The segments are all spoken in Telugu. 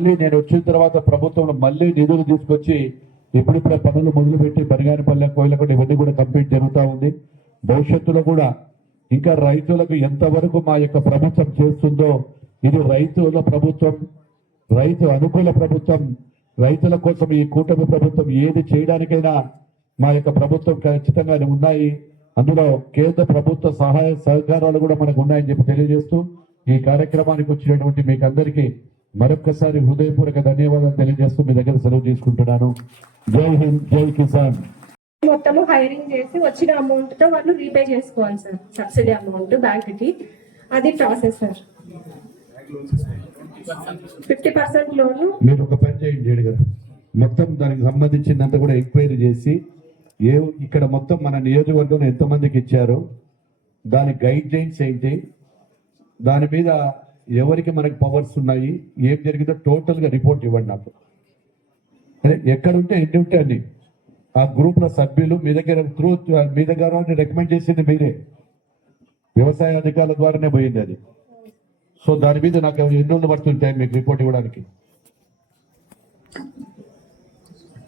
మళ్ళీ నేను వచ్చిన తర్వాత ప్రభుత్వంలో మళ్ళీ నిధులు తీసుకొచ్చి ఇప్పుడిప్పుడే పనులు మొదలుపెట్టి బరిగానిపల్లె కోయిలకొండ ఇవన్నీ కూడా కంప్లీట్ జరుగుతూ ఉంది. భవిష్యత్తులో కూడా ఇంకా రైతులకు ఎంతవరకు మా యొక్క ప్రభుత్వం చేస్తుందో ఇది రైతుల ప్రభుత్వం రైతు అనుకూల ప్రభుత్వం రైతుల కోసం ఈ కూటమి ప్రభుత్వం ఏది చేయడానికైనా మా యొక్క ప్రభుత్వం ఖచ్చితంగా ఉన్నాయి. అందులో కేంద్ర ప్రభుత్వ సహాయ సహకారాలు కూడా మనకు ఉన్నాయని చెప్పి తెలియజేస్తూ ఈ కార్యక్రమానికి వచ్చినటువంటి మీకు అందరికీ మరొక్కసారి హృదయపూర్వక ధన్యవాదాలు తెలియజేస్తూ మీ దగ్గర సెలవు తీసుకుంటున్నాను. జై హింద్ జై కిసాన్. మొత్తము హైరింగ్ చేసి వచ్చిన అమౌంట్తో వాళ్ళు రీపే చేసుకోవాలి సార్ సబ్సిడీ అమౌంట్ బ్యాంక్కి అది process sir fifty percent loan మీరు ఒక పని చేయండి గారు. మొత్తం దానికి సంబంధించిందంతా కూడా ఎంక్వైరీ చేసి ఏ ఇక్కడ మొత్తం మన నియోజకవర్గంలో ఎంతమందికి ఇచ్చారో దాని గైడ్ లైన్స్ ఏంటి దాని మీద ఎవరికి మనకి పవర్స్ ఉన్నాయి ఏం జరిగిందో టోటల్గా రిపోర్ట్ ఇవ్వండి నాకు. అదే ఎక్కడుంటే ఎన్ని ఉంటే అన్ని. ఆ గ్రూప్లో సభ్యులు మీ దగ్గర త్రూ మీ దగ్గర రికమెండ్ చేసింది మీరే. వ్యవసాయ అధికారుల ద్వారానే పోయింది అది. సో దాని మీద నాకు ఎన్ని రోజులు పడుతుంటాయి మీకు రిపోర్ట్ ఇవ్వడానికి?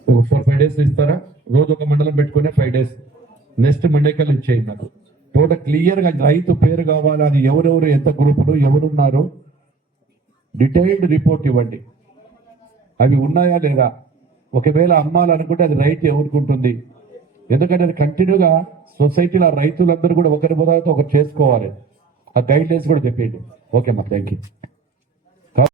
ఫోర్ ఫైవ్ డేస్ ఇస్తారా? రోజు ఒక మండలం పెట్టుకునే ఫైవ్ డేస్ నెక్స్ట్ మండే కల్లా ఇచ్చేయండి నాకు. టోటల్ క్లియర్గా రైతు పేరు కావాలని ఎవరెవరు ఎంత గ్రూపులు ఎవరున్నారో డీటెయిల్డ్ రిపోర్ట్ ఇవ్వండి. అవి ఉన్నాయా లేదా? ఒకవేళ అమ్మాలనుకుంటే అది రైతు ఎవరికి ఉంటుంది ఎందుకంటే అది కంటిన్యూగా సొసైటీలో రైతులందరూ కూడా ఒకరి తర్వాత ఒకరు చేసుకోవాలి. ఆ గైడ్ లైన్స్ కూడా చెప్పేయండి. ఓకే మా థ్యాంక్ యూ